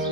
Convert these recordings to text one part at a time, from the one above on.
Ouais.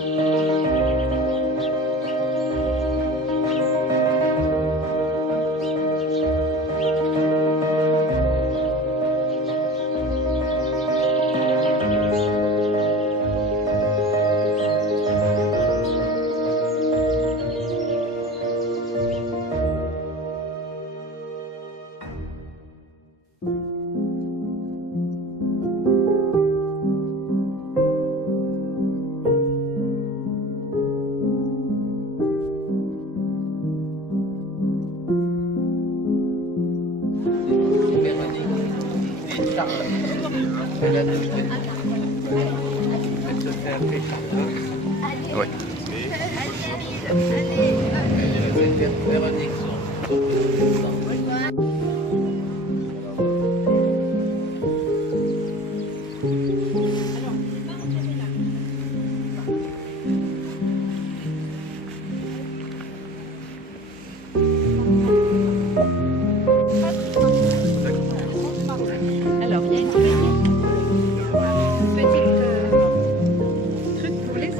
Alors, il y a une petite truc pour les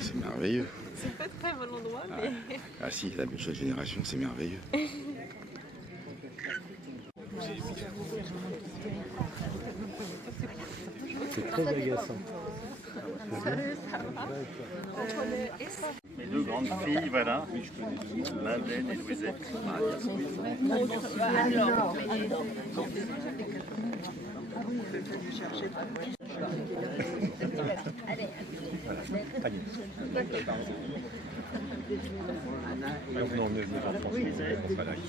C'est merveilleux. C'est pas très bon endroit, mais... Ah si, la belle génération, c'est merveilleux. C'est très agaçant. Mes deux grandes filles, voilà, Madeleine et Louisette. Non, ne pas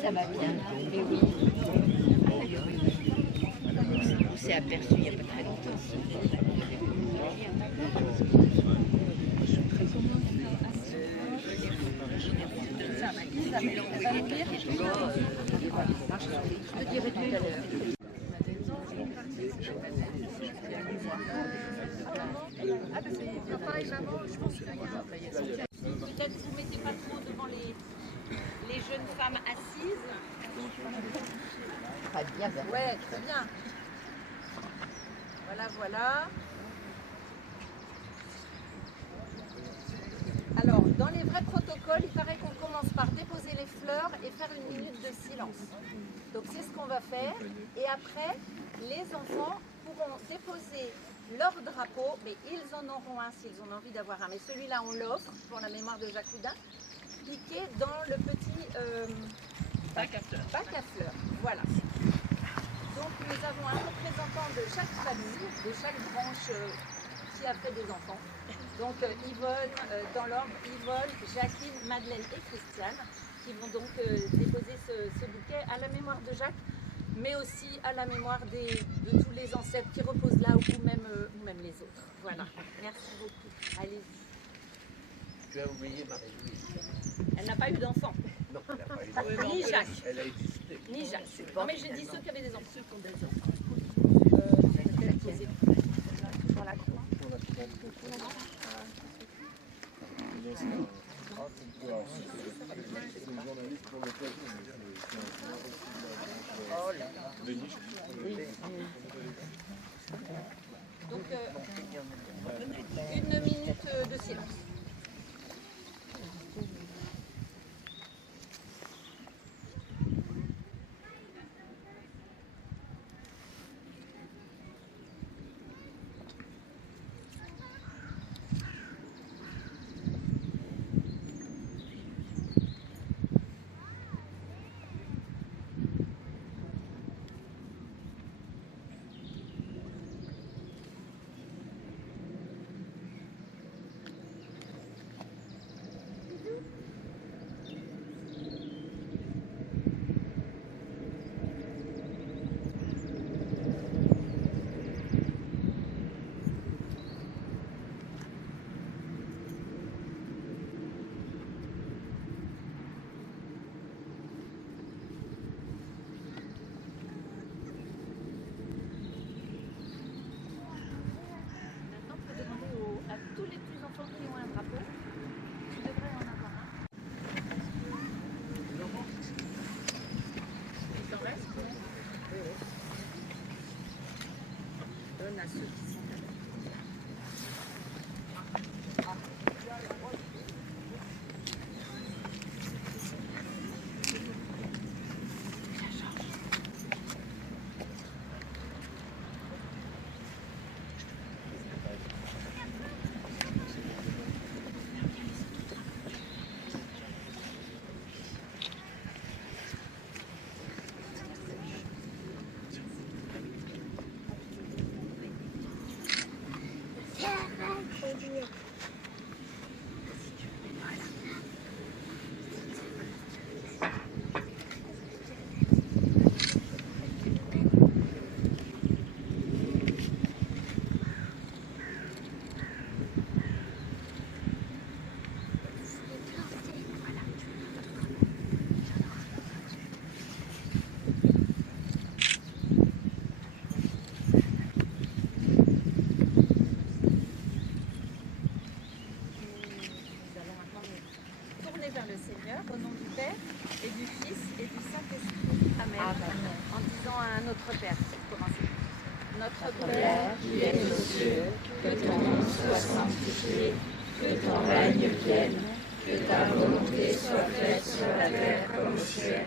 Ça va bien, mais oui. On s'est aperçu il n'y a pas très longtemps. Je te dirai tout à l'heure. Peut-être vous ne mettez pas trop devant les jeunes femmes assises. Très bien. Ouais, très bien. Voilà, voilà. Alors, dans les vrais protocoles, il paraît qu'on commence par déposer les fleurs et faire une minute de silence. Donc c'est ce qu'on va faire. Et après, les enfants pourront déposer leur drapeau, mais ils en auront un s'ils ont envie d'avoir un. Mais celui-là, on l'offre pour la mémoire de Jacques Houdin, piqué dans le petit bac à fleurs. Voilà. Donc nous avons un représentant de chaque famille, de chaque branche qui a fait des enfants. Donc Yvonne, dans l'ordre, Yvonne, Jacqueline, Madeleine et Christiane, qui vont donc déposer ce bouquet à la mémoire de Jacques, mais aussi à la mémoire de tous les ancêtres qui reposent là ou même les autres. Voilà, merci beaucoup. Allez-y. Tu as oublié Marie-Louise. Elle n'a pas eu d'enfant. Non, elle n'a pas eu d'enfant. Ni Jacques. Elle a existé. Ni Jacques. Non mais j'ai dit ceux qui avaient des enfants. Ceux qui ont des enfants. Sur la croix. Donc une minute de silence. ceux qui sont avec nous. Au nom du Père et du Fils et du Saint-Esprit. Amen. Amen. En disant à un Notre Père, commencez. Notre Père qui es aux cieux, que ton nom soit sanctifié, que ton règne vienne, que ta volonté soit faite sur la terre comme au ciel.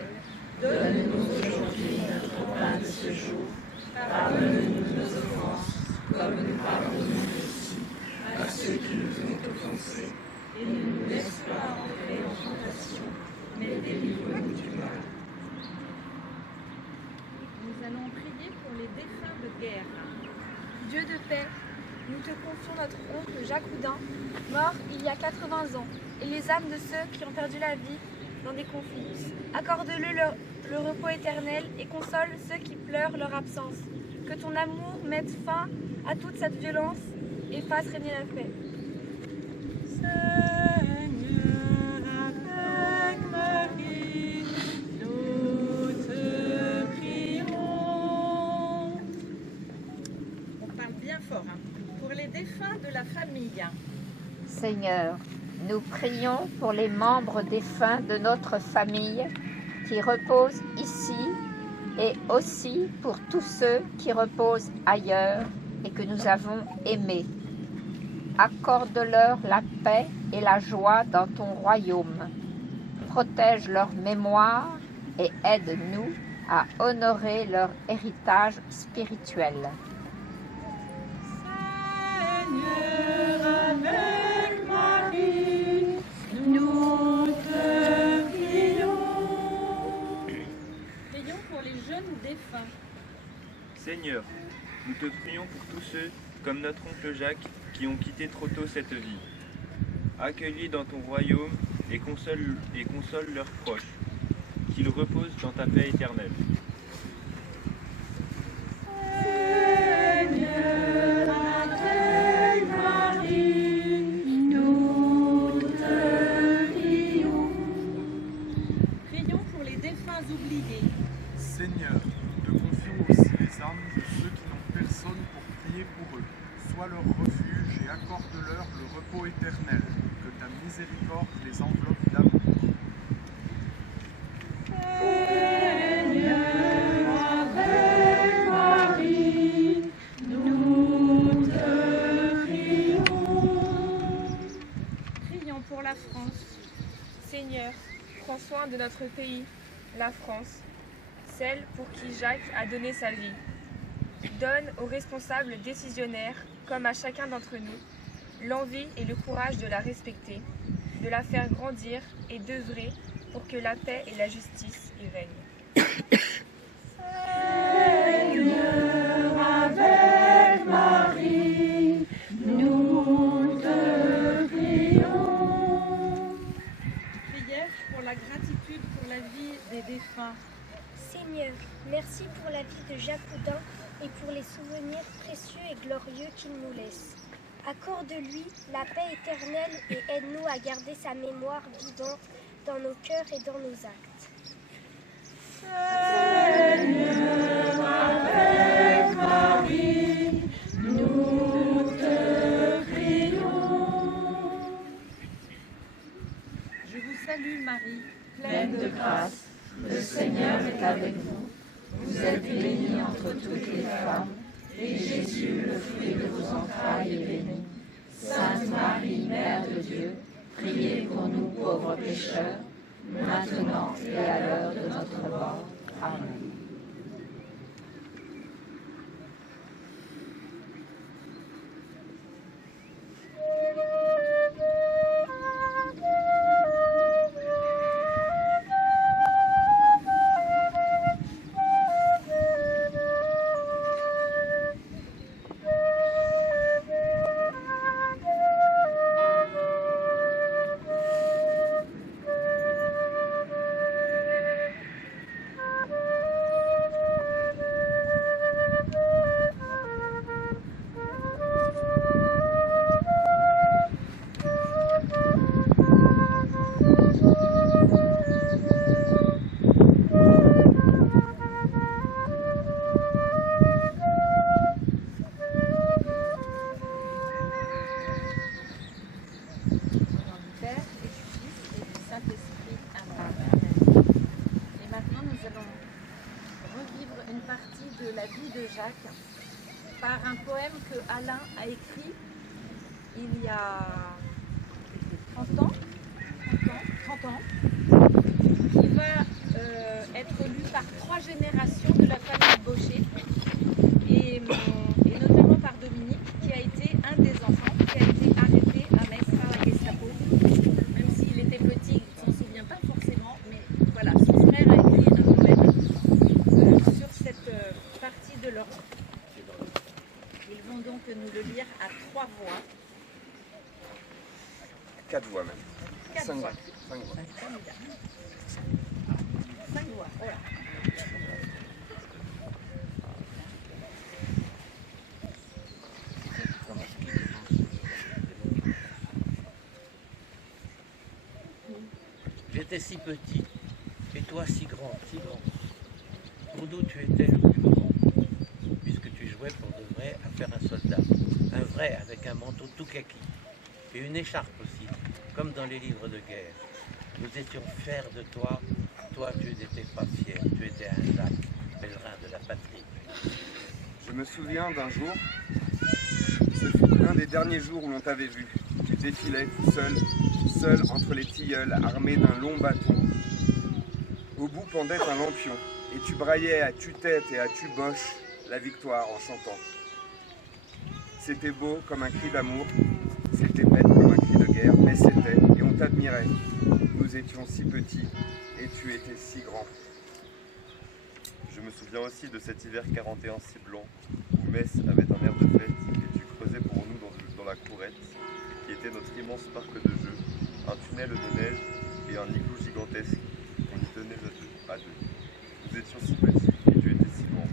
Donne-nous aujourd'hui notre pain de ce jour. Pardonne-nous nos offenses, comme nous pardonnons aussi à ceux qui nous ont offensés. Et ne nous laisse pas entrer en tentation, mais délivre-nous du mal. Nous allons prier pour les défunts de guerre. Dieu de paix, nous te confions notre oncle Jacques Houdin, mort il y a 80 ans, et les âmes de ceux qui ont perdu la vie dans des conflits. Accorde-le le repos éternel et console ceux qui pleurent leur absence. Que ton amour mette fin à toute cette violence et fasse régner la paix. Pour les défunts de la famille. Seigneur, nous prions pour les membres défunts de notre famille qui reposent ici et aussi pour tous ceux qui reposent ailleurs et que nous avons aimés. Accorde-leur la paix et la joie dans ton royaume. Protège leur mémoire et aide-nous à honorer leur héritage spirituel. Avec Marie, nous te prions. Prions pour les jeunes défunts. Seigneur, nous te prions pour tous ceux, comme notre oncle Jacques, qui ont quitté trop tôt cette vie. Accueille-les dans ton royaume et console leurs proches, qu'ils reposent dans ta paix éternelle. Seigneur, nous te confions aussi les âmes de ceux qui n'ont personne pour prier pour eux. Sois leur refuge et accorde-leur le repos éternel. Que ta miséricorde les enveloppe d'amour. Seigneur, avec Marie, nous te prions. Prions pour la France. Seigneur, prends soin de notre pays, la France, celle pour qui Jacques a donné sa vie. Donne aux responsables décisionnaires, comme à chacun d'entre nous, l'envie et le courage de la respecter, de la faire grandir et d'œuvrer pour que la paix et la justice y règnent. Seigneur, avec Marie, nous te prions. Prière pour la gratitude pour la vie des défunts. Seigneur, merci pour la vie de Jacques Houdin et pour les souvenirs précieux et glorieux qu'il nous laisse. Accorde-lui la paix éternelle et aide-nous à garder sa mémoire vivante dans nos cœurs et dans nos actes. Seigneur, avec Marie, nous te prions. Je vous salue Marie, Pleine de grâce, le Seigneur est avec vous. Vous êtes bénie entre toutes les femmes, Et Jésus, le fruit de vos entrailles, est béni. Sainte Marie, Mère de Dieu, priez pour nous pauvres pécheurs, maintenant et à l'heure de notre mort. Amen. Par un poème que Alain a écrit il y a 30 ans, qui va être lu par 3 générations de la famille Baucher et notamment par Dominique qui a été un des enfants qui a été arrêté à Metz par la Gestapo. Même s'il était petit, il ne s'en souvient pas forcément, mais voilà, son frère a écrit un poème sur cette partie de leur vie. Ils vont donc nous le lire à 3 voix. 4 voix même. 5 voix. 5 voix. 5 voix, voilà. J'étais si petit, et toi si grand, si grand. Pour nous tu étais le plus grand, puisque tu jouais pour de vrai à faire un soldat, un vrai avec un manteau tout kaki, et une écharpe aussi, comme dans les livres de guerre. Nous étions fiers de toi, toi tu n'étais pas fier, tu étais un Jacques, pèlerin de la patrie. Je me souviens d'un jour, ce fut l'un des derniers jours où l'on t'avait vu. Tu défilais tout seul, seul entre les tilleuls, armé d'un long bâton. Au bout pendait un lampion, et tu braillais à tue-tête et à tue-boche la victoire en chantant. C'était beau comme un cri d'amour, c'était bête comme un cri de guerre, mais c'était, et on t'admirait. Nous étions si petits, et tu étais si grand. Je me souviens aussi de cet hiver 41 si blanc, où Metz avait un air de fête, et tu creusais pour nous dans la courette, qui était notre immense parc de jeux, un tunnel de neige et un igloo gigantesque qu'on y tenait à deux. Nous étions si petits et tu étais si grand.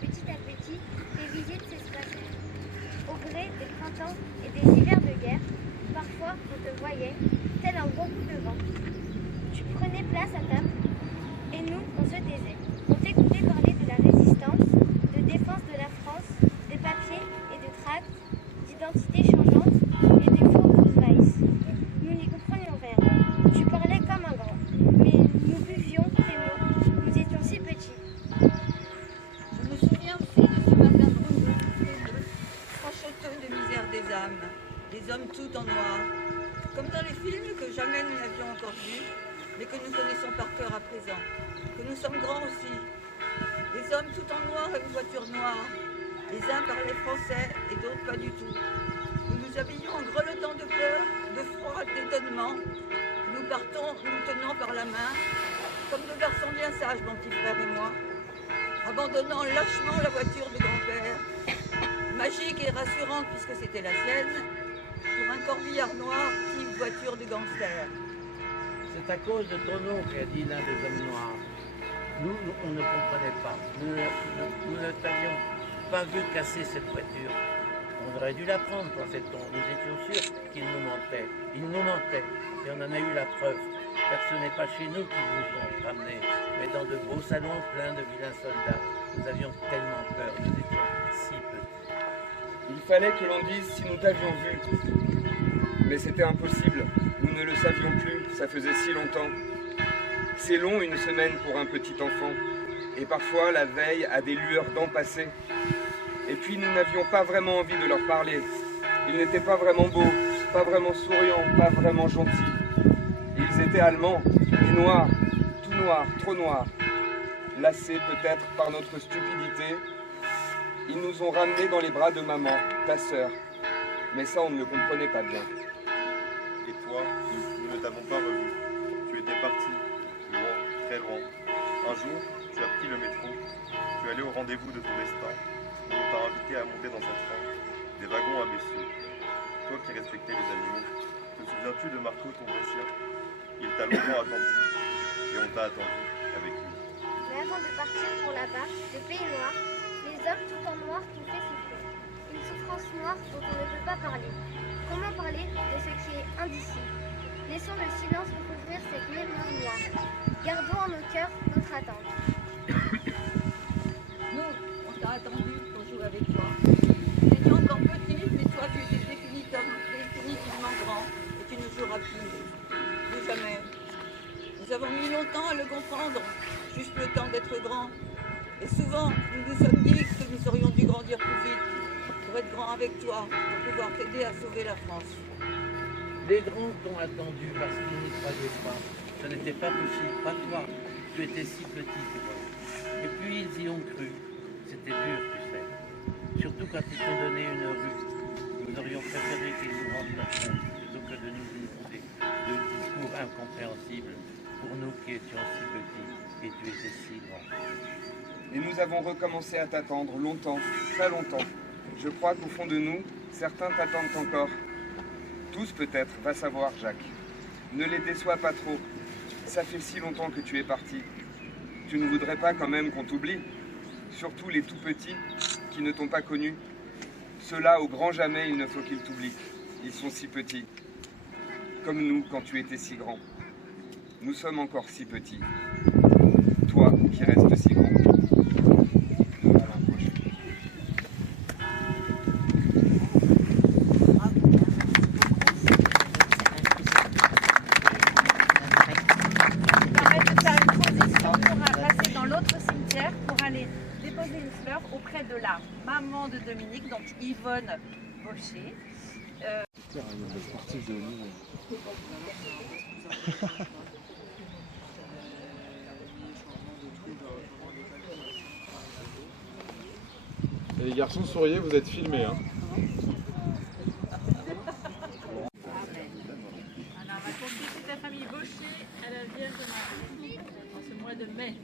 Petit à petit, les visites s'espaçaient. Au gré des printemps et des hivers de guerre, parfois on te voyait, tel un bon coup de vent. Tu prenais place à table, et nous, on se taisait. On t'écoutait parler de la résistance, de défense de la France, des papiers et de tracts, d'identités changeantes et des faux Großweiss. Nous n'y comprenions rien. Tu parlais comme un grand, mais nous buvions tes mots. Nous étions si petits. Je me souviens aussi de ce matin brumeux, crachoteux de misère des âmes, des hommes tout en noir, comme dans les films que jamais nous n'avions encore vus, mais que nous connaissons par cœur à présent, que nous sommes grands aussi. Des hommes tout en noir et une voiture noire. Les uns parlaient français et d'autres pas du tout. Nous nous habillions en grelottant de peur, de froid, d'étonnement. Nous partons, nous tenant par la main, comme deux garçons bien sages, mon petit frère et moi, abandonnant lâchement la voiture de grand-père, magique et rassurante puisque c'était la sienne, pour un corbillard noir type voiture de gangster. C'est à cause de ton oncle, a dit l'un des hommes noirs. Nous, on ne comprenait pas. Nous ne t'avions pas vu casser cette voiture. On aurait dû la prendre, pensait-on. Nous étions sûrs qu'il nous mentait. Il nous mentait. Et on en a eu la preuve. Car ce n'est pas chez nous qu'ils nous ont ramenés, mais dans de beaux salons pleins de vilains soldats. Nous avions tellement peur. Nous étions si petits. Il fallait que l'on dise si nous t'avions vu. Mais c'était impossible. Nous ne le savions plus. Ça faisait si longtemps. C'est long une semaine pour un petit enfant, et parfois la veille a des lueurs d'an passé. Et puis nous n'avions pas vraiment envie de leur parler. Ils n'étaient pas vraiment beaux, pas vraiment souriants, pas vraiment gentils. Ils étaient allemands, et noirs, tout noirs, trop noirs. Lassés peut-être par notre stupidité, ils nous ont ramenés dans les bras de maman, ta sœur. Mais ça, on ne le comprenait pas bien. Et toi, nous ne t'avons pas revu. Tu étais parti, loin, très loin. Un jour, tu as pris le métro, tu es allé au rendez-vous de ton destin, et on t'a invité à monter dans un train, des wagons à messieurs. Toi qui respectais les animaux, te souviens-tu de Marco, ton dresseur? Il t'a longtemps attendu, et on t'a attendu avec lui. Mais avant de partir pour là-bas, le pays noir, les hommes tout en noir t'ont fait souffrir. Une souffrance noire dont on ne peut pas parler. Comment parler de ce qui est indicible? Laissons le silence recouvrir cette murmure noire. Gardons en nos cœurs notre attente. Nous, on t'a attendu pour jouer avec toi. Tu étais encore petit, mais toi tu étais définitivement grand et tu ne joueras plus jamais. Nous avons mis longtemps à le comprendre, juste le temps d'être grand. Et souvent, nous nous sommes dit que nous aurions dû grandir plus vite pour être grands avec toi, pour pouvoir t'aider à sauver la France. Les grands t'ont attendu parce qu'ils n'y croyaient pas. Ce n'était pas possible, pas toi. Tu étais si petit pour eux. Et puis ils y ont cru. C'était dur, tu sais. Surtout quand ils t'ont donné une rue. Nous aurions préféré qu'ils nous rendent la faute plutôt que de nous inonder de discours incompréhensibles pour nous qui étions si petits et tu étais si grand. Et nous avons recommencé à t'attendre longtemps, très longtemps. Je crois qu'au fond de nous, certains t'attendent encore. Tous peut-être, va savoir, Jacques. Ne les déçois pas trop. Ça fait si longtemps que tu es parti. Tu ne voudrais pas quand même qu'on t'oublie? Surtout les tout petits qui ne t'ont pas connu. Ceux-là, au grand jamais, il ne faut qu'ils t'oublient. Ils sont si petits. Comme nous, quand tu étais si grand. Nous sommes encore si petits. Toi qui restes si grand. Auprès de la maman de Dominique, donc Yvonne Baucher. Et les garçons, souriez, vous êtes filmés. Hein. Alors, on va confier toute la famille Baucher à la Vierge Marie en ce mois de mai.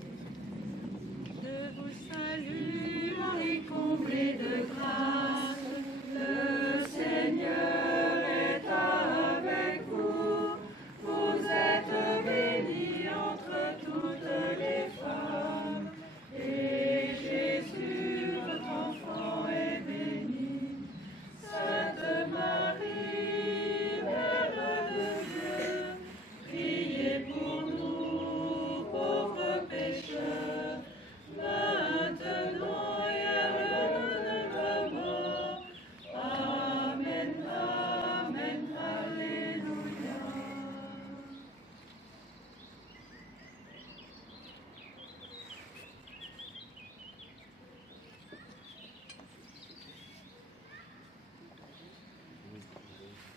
Je vous salue, Marie comblée de grâce, le Seigneur est avec vous. Vous êtes bénie entre toutes les femmes, et Jésus, votre enfant, est béni. Sainte Marie, Mère de Dieu, priez pour nous, pauvres pécheurs, maintenant et à l'heure de notre mort. Amen, amen, alléluia.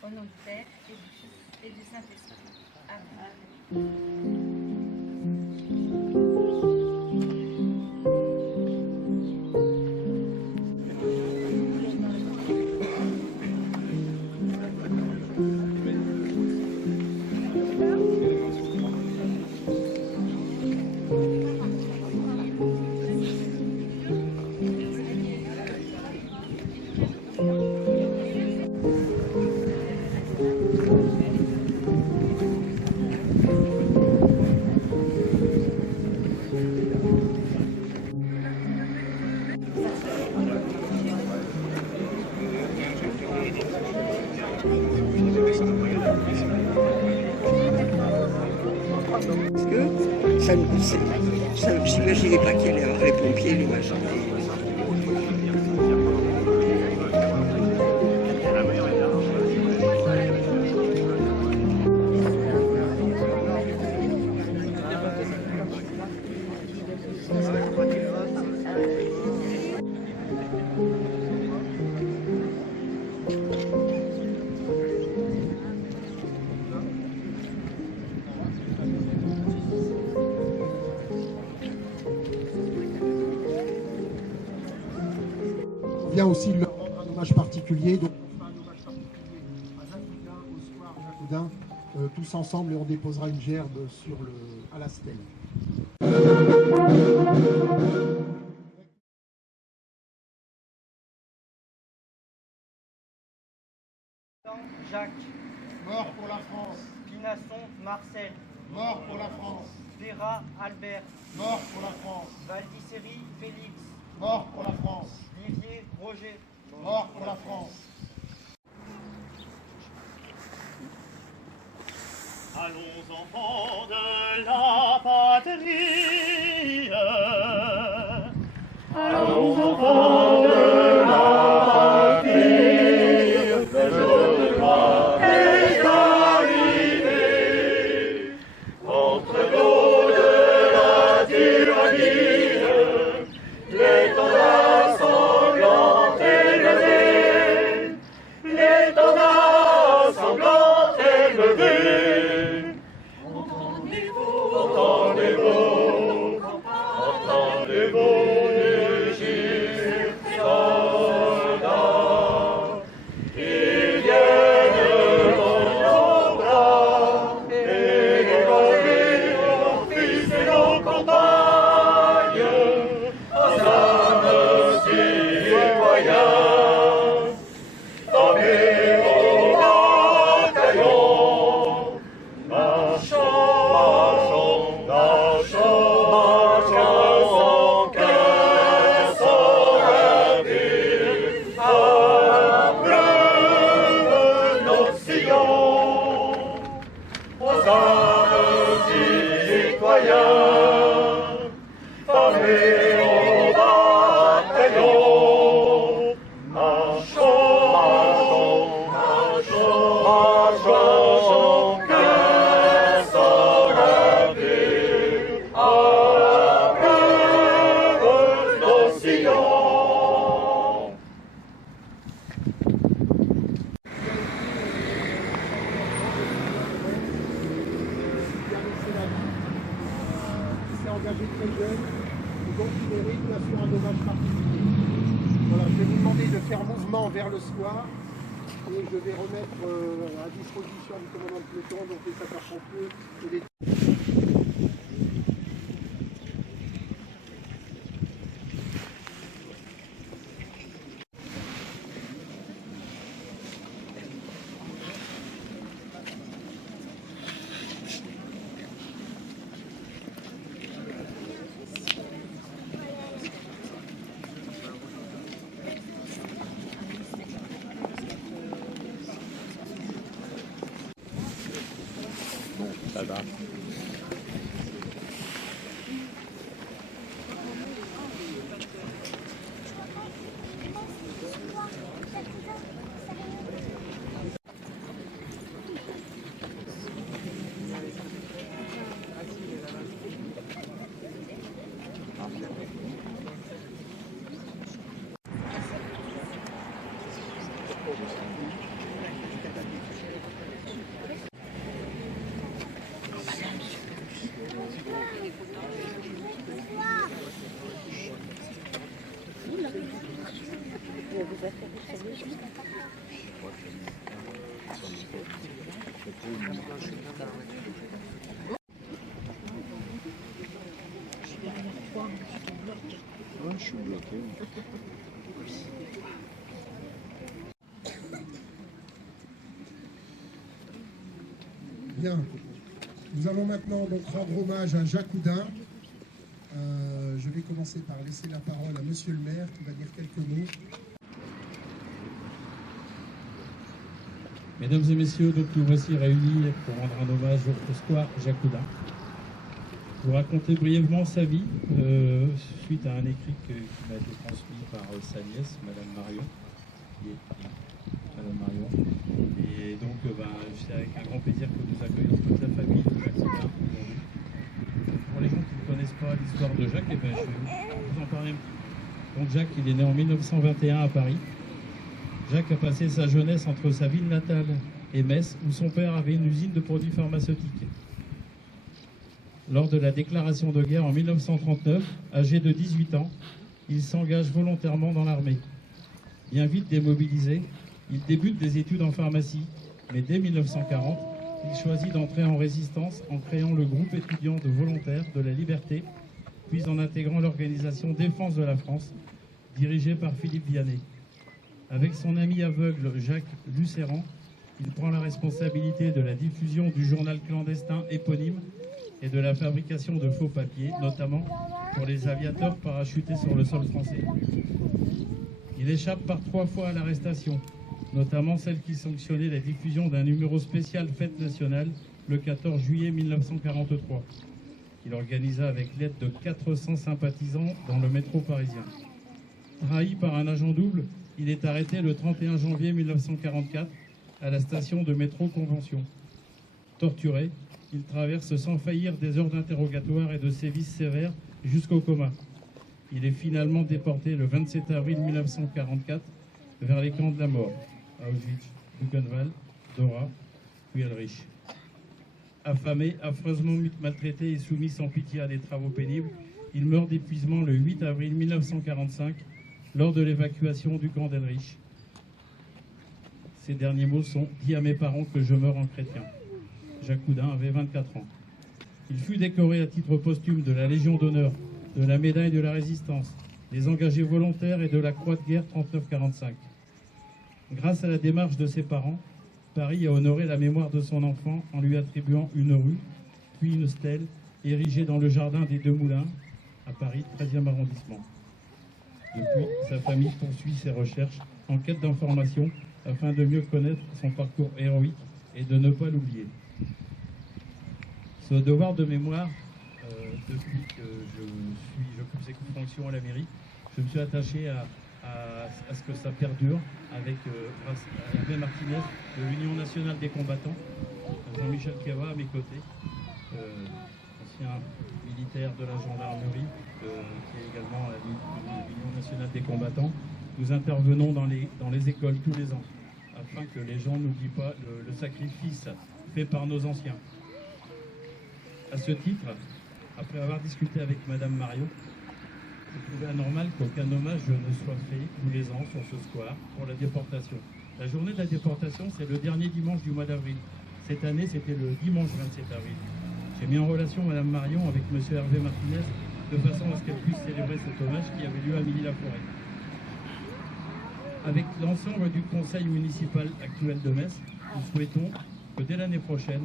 Au nom du Père et du Fils et du Saint-Esprit. Amen. Parce que j'imaginais pas qu'il y ait les pompiers, les machins. vient aussi leur rendre un hommage particulier. Donc on fera un hommage particulier à Jacoudin, au square Jacoudin, tous ensemble, et on déposera une gerbe à la stèle. Jacques. Mort pour la France. Pinasson Marcel. Mort pour la France. Béra Albert. Mort pour la France. Valdiceri Félix. Mort pour la France. Livier Roger. Mort pour la France. Allons enfants de la patrie. Allons enfants de la patrie. Le jour de gloire est arrivé. Contre l'eau de la tyrannie, l'étendard sanglant est levé. L'étendard sanglant est levé. Entendez-vous, mugir soldats, ils viennent dans nos bras, et nos fils et nos compagnes, aux âmes citoyens, armés au bataillon, marchons, marchons, marchons. Engagé très jeune, et donc il mérite bien sûr un hommage particulier. Voilà, je vais vous demander de faire mouvement vers le square et je vais remettre à disposition du commandant de peloton, donc les sapeurs-pompiers et les... Ça va. Je suis bloqué. Bien. Nous allons maintenant donc rendre hommage à Jacoudin. Je vais commencer par laisser la parole à Monsieur le maire qui va dire quelques mots. Mesdames et messieurs, donc nous voici réunis pour rendre un hommage au square Jacoudin. Je vais vous raconter brièvement sa vie suite à un écrit qui m'a été transmis par sa nièce, Madame Marion. Madame Marion. Et donc c'est avec un grand plaisir que nous accueillons toute la famille de Jacoudin aujourd'hui. Pour les gens qui ne connaissent pas l'histoire de Jacques, je vais vous en parler un petit peu. Donc Jacques, il est né en 1921 à Paris. Jacques a passé sa jeunesse entre sa ville natale et Metz, où son père avait une usine de produits pharmaceutiques. Lors de la déclaration de guerre en 1939, âgé de 18 ans, il s'engage volontairement dans l'armée. Bien vite démobilisé, il débute des études en pharmacie, mais dès 1940, il choisit d'entrer en résistance en créant le groupe étudiant de volontaires de la Liberté, puis en intégrant l'organisation Défense de la France, dirigée par Philippe Vianney. Avec son ami aveugle Jacques Lucéran, il prend la responsabilité de la diffusion du journal clandestin éponyme et de la fabrication de faux papiers, notamment pour les aviateurs parachutés sur le sol français. Il échappe par 3 fois à l'arrestation, notamment celle qui sanctionnait la diffusion d'un numéro spécial Fête nationale le 14 juillet 1943. Il organisa avec l'aide de 400 sympathisants dans le métro parisien. Trahi par un agent double, il est arrêté le 31 janvier 1944 à la station de métro Convention. Torturé, il traverse sans faillir des heures d'interrogatoire et de sévices sévères jusqu'au coma. Il est finalement déporté le 27 avril 1944 vers les camps de la mort, Auschwitz, Buchenwald, Dora, puis Ulrich. Affamé, affreusement maltraité et soumis sans pitié à des travaux pénibles, il meurt d'épuisement le 8 avril 1945 lors de l'évacuation du camp d'Ulrich. Ses derniers mots sont « Dis à mes parents que je meurs en chrétien ». Jacques Oudin avait 24 ans. Il fut décoré à titre posthume de la Légion d'honneur, de la médaille de la Résistance, des engagés volontaires et de la Croix de guerre 39-45. Grâce à la démarche de ses parents, Paris a honoré la mémoire de son enfant en lui attribuant une rue, puis une stèle érigée dans le jardin des Deux Moulins, à Paris, 13e arrondissement. Depuis, sa famille poursuit ses recherches en quête d'informations afin de mieux connaître son parcours héroïque et de ne pas l'oublier. Ce devoir de mémoire, depuis que j'occupe ces fonctions à la mairie, je me suis attaché à ce que ça perdure avec, grâce à Hervé Martinez de l'Union nationale des combattants, Jean-Michel Cava à mes côtés, ancien militaire de la gendarmerie, qui est également à l'Union nationale des combattants. Nous intervenons dans les écoles tous les ans, afin que les gens n'oublient pas le sacrifice fait par nos anciens. À ce titre, après avoir discuté avec Madame Marion, je trouvais anormal qu'aucun hommage ne soit fait tous les ans sur ce square pour la déportation. La journée de la déportation, c'est le dernier dimanche du mois d'avril. Cette année, c'était le dimanche 27 avril. J'ai mis en relation Madame Marion avec Monsieur Hervé Martinez de façon à ce qu'elle puisse célébrer cet hommage qui avait lieu à Milly-la-Forêt. Avec l'ensemble du conseil municipal actuel de Metz, nous souhaitons que dès l'année prochaine,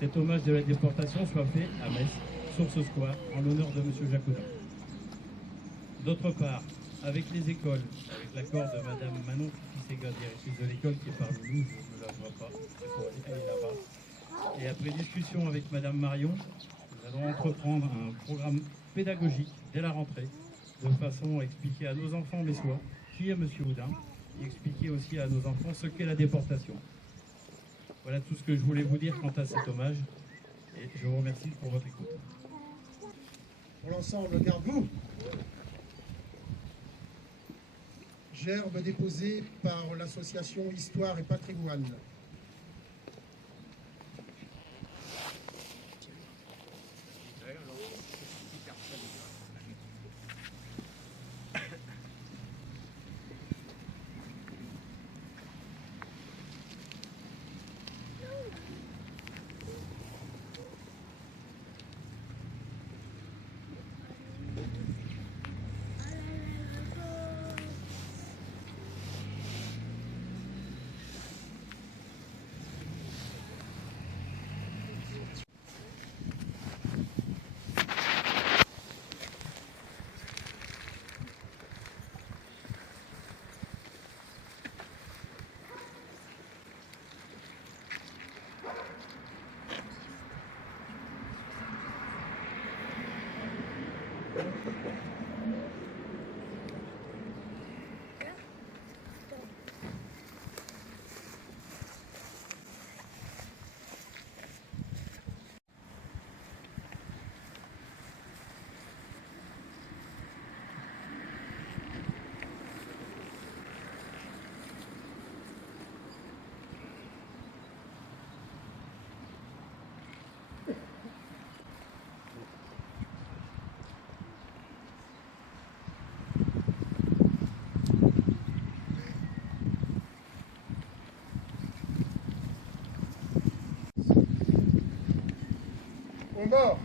cet hommage de la déportation soit fait à Metz, sur ce square, en l'honneur de M. Jacques Oudin. D'autre part, avec les écoles, avec l'accord de Mme Manon Kissega, directrice de l'école qui est parmi nous, je ne la vois pas, elle est là-bas. Et après discussion avec Mme Marion, nous allons entreprendre un programme pédagogique dès la rentrée, de façon à expliquer à nos enfants messois qui est M. Oudin, et expliquer aussi à nos enfants ce qu'est la déportation. Voilà tout ce que je voulais vous dire quant à cet hommage, et je vous remercie pour votre écoute. Pour l'ensemble, garde-vous. Gerbe déposée par l'association Histoire et Patrimoine. Encore.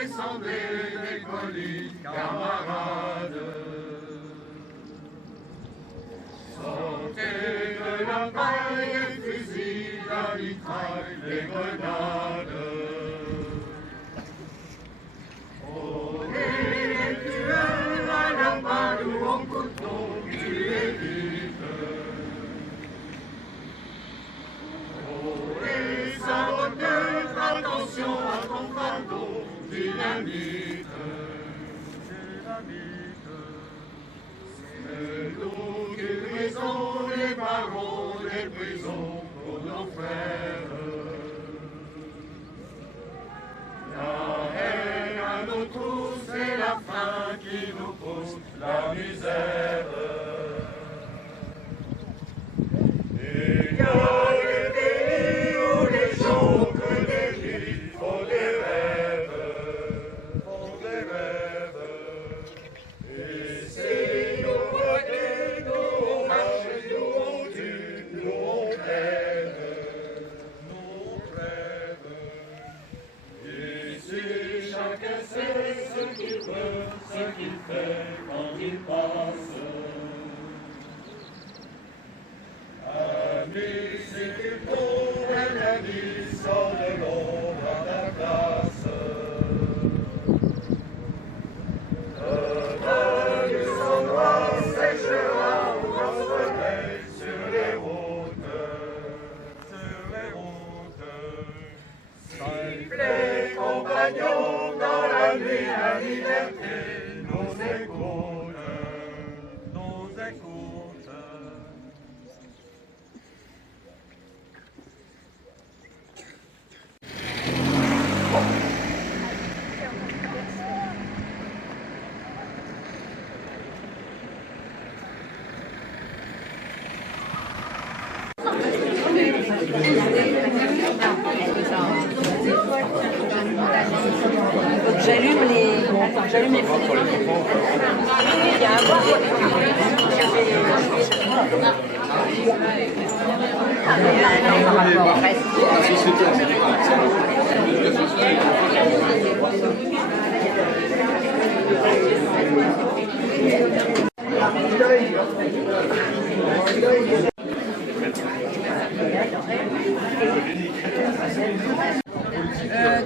Descendez des collines, camarades. Sortez de la paille, les fusils, la mitraille, les grenades. Prenez les tueurs à la balle ou en couteau, tuez vite. Oh, les saboteurs, attention à ton fardeau. Dynamite, c'est nous qui brisons les barreaux des prisons pour nos frères. La haine à nous tous, c'est la faim qui nous pousse, la misère. Il y a des pays où les gens que des vies font des rêves. Et si nous voyons, nous on marche, nous on tue, nous on traîne, et si chacun sait ce qu'il veut, ce qu'il fait quand il passe. Ami, si tu trouves un ami, sors de l'ombre à ta place. Son noir séchera au grand soleil sur les routes, Sifflez, compagnons, dans la nuit, la liberté nous écoute, nous écoute. J'allume les. Attends, j'allume les. Il y a un bar. La société en général,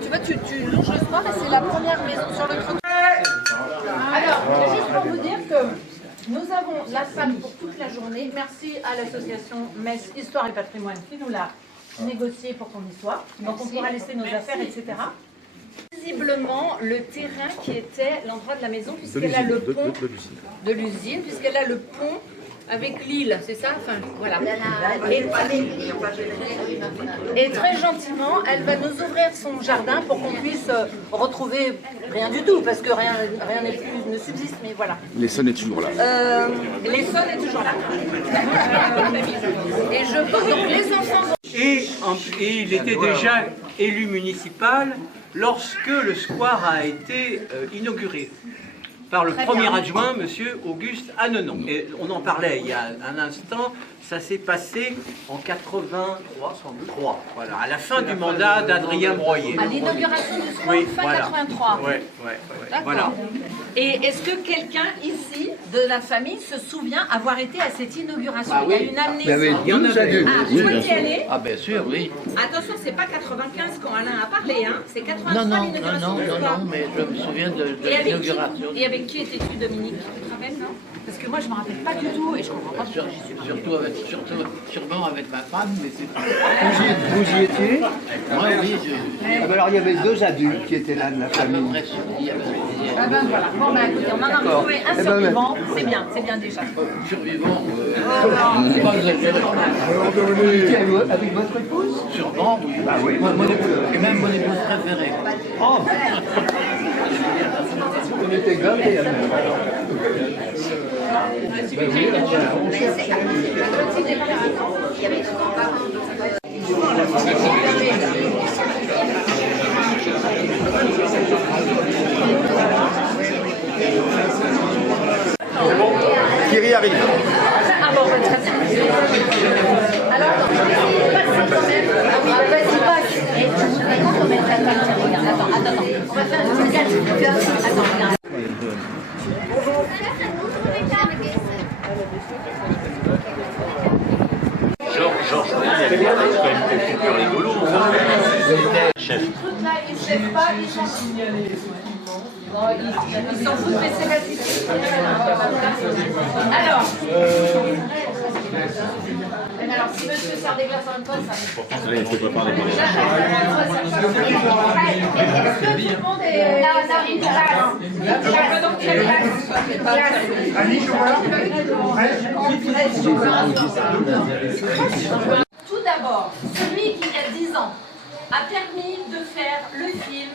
tu vois, tu longes le soir et c'est la première maison sur le trottoir. Alors, c'est juste pour vous dire que nous avons la salle pour toute la journée. Merci à l'association Metz Histoire et Patrimoine qui nous l'a négocié pour qu'on y soit. Donc on pourra laisser nos affaires, etc. Visiblement, le terrain qui était l'endroit de la maison, puisqu'elle a le pont de l'usine, puisqu'elle a le pont avec l'île, c'est ça? Enfin, voilà. Et très gentiment, elle va nous ouvrir son jardin pour qu'on puisse retrouver rien du tout, parce que rien ne subsiste, mais voilà. L'Essonne est toujours là. L'Essonne est toujours là. Et je pense donc les enfants... Et il était déjà élu municipal lorsque le square a été inauguré. par le Très premier bien. adjoint, M. Auguste Annenon. Et on en parlait il y a un instant, ça s'est passé en 83, sans doute. Voilà, à la fin du mandat d'Adrien Broyer. À l'inauguration du square Oui, fin voilà. 83. Ouais, D'accord. voilà. Et est-ce que quelqu'un ici de la famille se souvient avoir été à cette inauguration? Ah oui. Il y a une amnésie. Il y avait 12 adultes. Ah, Oui, vous bien y sûr. allez? Ah bien sûr, oui. Attention, c'est pas 95 quand Alain a parlé, hein. C'est 83 Non, non, l'inauguration non, du non, square. non, mais je me souviens de Et avec l'inauguration. qui? Et avec qui étais-tu, Dominique? Tu te rappelles, non? Parce que moi, je me rappelle pas du tout et je comprends pas. Sûrement avec ma femme, mais c'est pas... Vous y étiez? Moi, oui, Ah ben alors il y avait 2 adultes qui étaient là de la famille. Ah ben voilà. Bon ben écoutez, on en a retrouvé un Eh ben, survivant. C'est bien déjà. Survivant, c'est pas exagéré. Vous étiez avec votre épouse? Sûrement, oui. Bah oui. Et même mon épouse préférée. Oh. On était gâtés alors. Thierry arrive. Ah bon, très bien. Alors, vas-y, passe. Et quand on met la table, regarde, attends. On va faire une petite gâteau. Attends, regarde. Georges, il y a quand même quelques peu rigolo. Chef. Là, ils ne savent pas, ils sont signalés. Ils s'en foutent, mais c'est facile. Alors, si monsieur sert des glaces en même temps, ça... Il ne faut pas parler de Est-ce que tout le monde est là, une glace? Donc, quelle glace? Tout d'abord, celui qui, il y a 10 ans, a permis de faire le film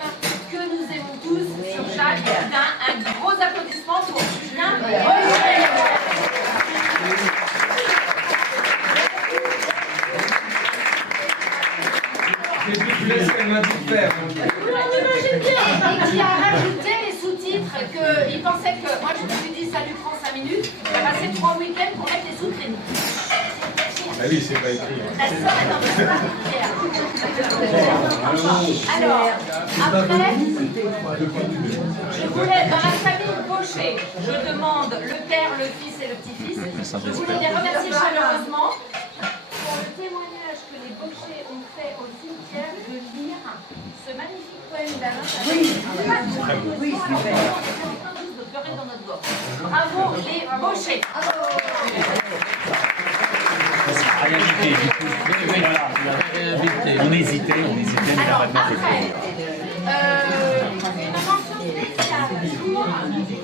que nous aimons tous sur Jacques Destin. Un gros applaudissement pour Julien Royer. Je laisse qu'elle m'a tout faire. On imagine bien. Et qui a rajouté les sous-titres, qu'il pensait que... Moi, je me suis dit, ça lui prend 5 minutes. Il a passé 3 week-ends pour mettre les sous-titres. Ah oui, c'est pas écrit. Alors, après, je voulais, dans la famille Baucher, je demande le père, le fils et le petit-fils. Je voulais les remercier chaleureusement pour le témoignage que les Baucher ont fait au cimetière de lire ce magnifique poème d'Alain. Oui, on est en train tous de pleurer dans notre gorge. Bravo les Baucher. Rien du coup. Voilà, on hésitait, mais alors, après, une mention spéciale pour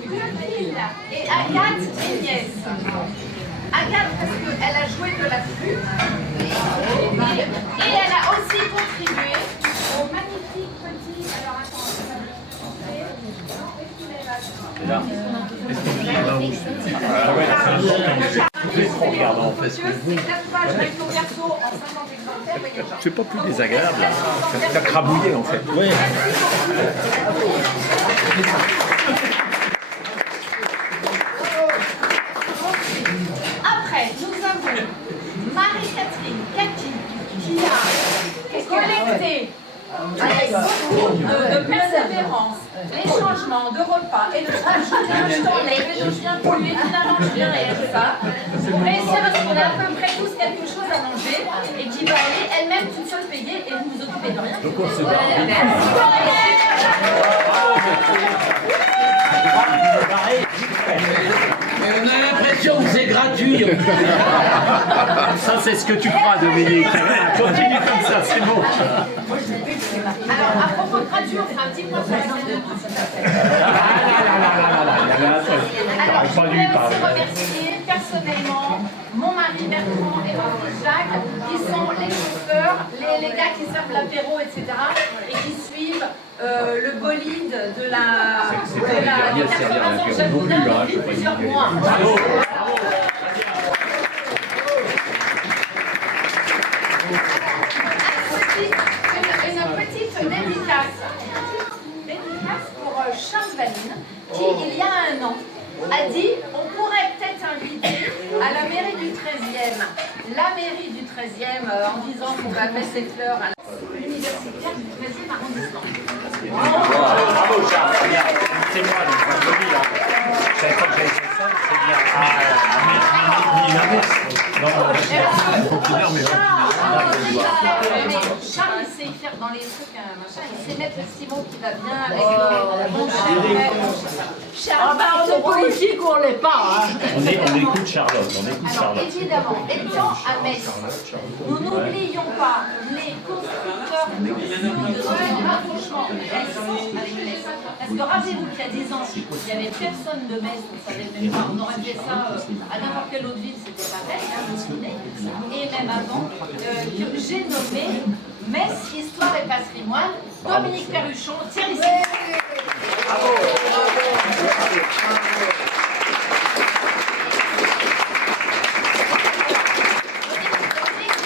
Clotilde et Agathe, mes nièces. Agathe, parce qu'elle a joué de la flûte et elle a aussi contribué au magnifique petit. Alors, attends, là. Est-ce que vous êtes trop regardant en fait ce que vous. C'est pas plus désagréable. Ça crabouillé en fait. Oui. Après, nous avons Marie-Catherine Cathy qui a collecté avec beaucoup de persévérance les changements de repas et de je t'enlève et je viens polluer, finalement je viens et tout ça pour réussir à trouver à peu près tous quelque chose à manger et qui va aller elle-même toute seule payer et vous vous occupez de rien. Donc on se barre. Mais on a l'impression que c'est gratuit. Ça, c'est ce que tu crois, Dominique. Continue comme ça, c'est bon. Alors, à propos de gratuit, on fera un petit point sur la scène de tout ça. Alors, je voulais aussi remercier personnellement mon mari Bertrand et mon fils Jacques, qui sont les chauffeurs, les gars qui servent l'apéro, etc. et qui suivent le bolide de la 91 Jacoudin depuis plusieurs mois. Une petite dédicace pour Charles Valine, qui il y a un an a dit on pourrait peut-être inviter à la mairie du 13e, la mairie du 13e, en disant qu'on va mettre ces fleurs à l'universitaire du 13e arrondissement. Bravo Charles, c'est bien. C'est moi, donc je dis là. Je savais pas que j'avais fait ça, c'est bien. Charles, il sait faire dans les trucs, machin, il sait mettre le Simon qui va bien avec mon cher. Charles, on est politique ou on l'est pas. On écoute Charlotte, Alors évidemment, étant à Metz, nous n'oublions pas les constructeurs de rapprochement Metz avec Metz. Parce que rappelez-vous qu'il y a 10 ans, il n'y avait personne de Metz, on savait même pas, on aurait fait ça à n'importe quelle autre ville, c'était pareil, hein, vous vous souvenez. Et même avant, que j'ai nommé Metz, Histoire et Patrimoine, Dominique Perruchon, Thierry Bravo.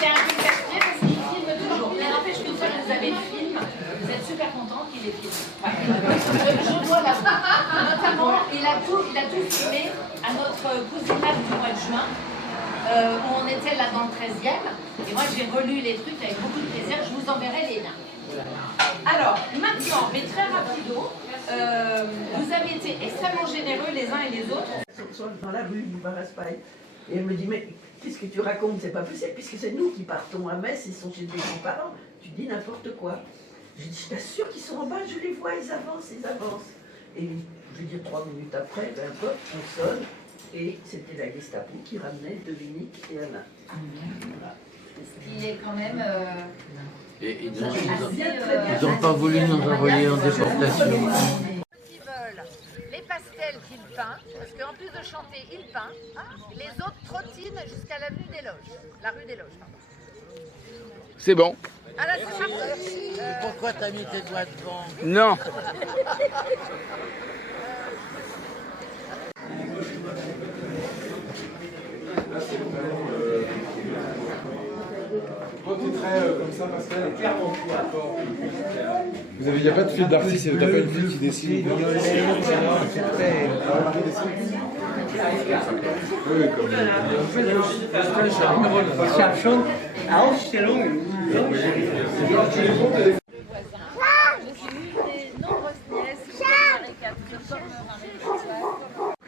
C'est un peu casse-pied parce qu'il filme toujours. Mais n'empêche qu'une fois que vous avez le film, vous êtes super content qu'il ait filmé. Je dois l'avouer. Notamment, il a tout filmé à notre cousinage du mois de juin, où on était là dans le 13e. Et moi, j'ai relu les trucs avec beaucoup de plaisir. Je vous enverrai les liens. Alors, maintenant, mais très rapido, vous avez été extrêmement généreux les uns et les autres. Dans la rue du Baraspaille. Et elle me dit, mais qu'est-ce que tu racontes? C'est pas possible, puisque c'est nous qui partons à Metz, ils sont chez des grands-parents. Tu dis n'importe quoi. Je dis, je t'assure qu'ils sont en bas, je les vois, ils avancent. Et je veux dire, 3 minutes après, peu importe, on sonne. Et c'était la Gestapo qui ramenait Dominique et Anna. Voilà. Ce qui est quand même... Et ils n'ont pas voulu nous envoyer en déportation. Qui veulent les pastels qu'il peint, parce qu'en plus de chanter, il peint. Les autres trottinent jusqu'à l'avenue des Loges. La rue des Loges, pardon. C'est bon. Ah là, c'est parti. Pourquoi t'as mis tes doigts devant? Non. Comme ça, Pascal. Vous avez, il n'y a pas de fil d'artiste, il n'y a pas une fil qui dessine. Oui, comme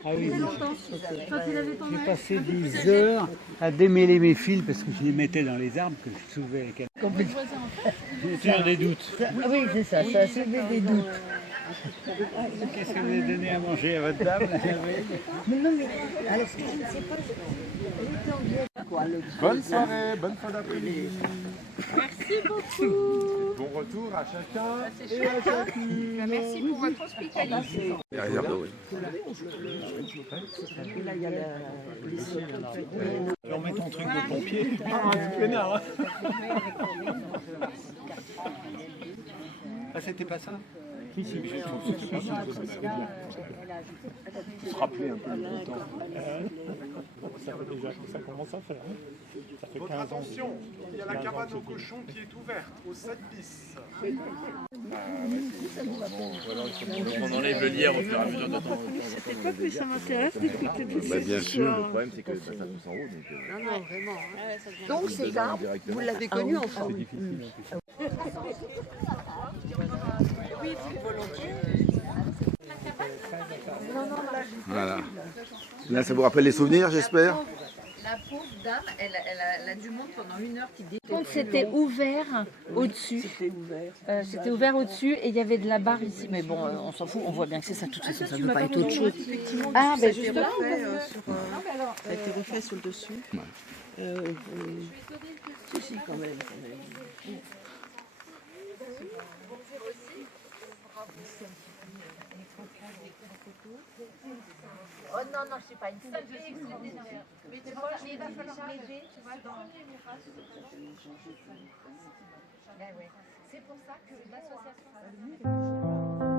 Ah oui, j'ai passé des heures à démêler mes fils parce que je les mettais dans les arbres que je soulevais avec un... J'ai des doutes. Oui, c'est ça, ça a soulevé des doutes. Qu'est-ce que vous avez donné à manger à votre dame là? Mais non, mais alors ce que je ne sais pas, bonne soirée, bonne fin d'après-midi. Merci beaucoup. Bon retour à chacun C'est et à chouette, hein. chacune. Merci pour votre hospitalité. Derrière, oui. Et là, il y a la police. Tu remets ton truc de pompier. Ah, tu pénard, hein. Ah, c'était pas ça? Si, si, j'ai tout. C'était pas ça. Faut se rappeler un peu le temps. Ça va déjà, ça commence à faire. Hein. Ça fait Votre 15 ans. attention, il y a la cabane aux cochons qui est ouverte au 7 bis. On enlève le lierre au fur et à mesure de temps. C'était pas plus ça m'intéresse d'écouter tout ça. Bien sûr, le problème c'est que ça pousse en haut. Non, non, vraiment. Donc cet arbre, vous l'avez connu enfant? Oui, volontiers. Voilà. Là, ça vous rappelle les souvenirs, j'espère? La pauvre dame, elle a du monde pendant 1 heure qui Contre, c'était ouvert au-dessus. C'était ouvert au-dessus et il y avait de la barre ici. Mais bon, on s'en fout, on voit bien que c'est ça. De toute façon, ça ne peut pas être autre chose. Ah, ben justement. Ça a été refait sur le dessus. Si, quand même. Oh non, non, je suis pas une seule extraordinaire. Mais tu vois, il va falloir m'aider, tu vois, dans... C'est pour ça que l'association...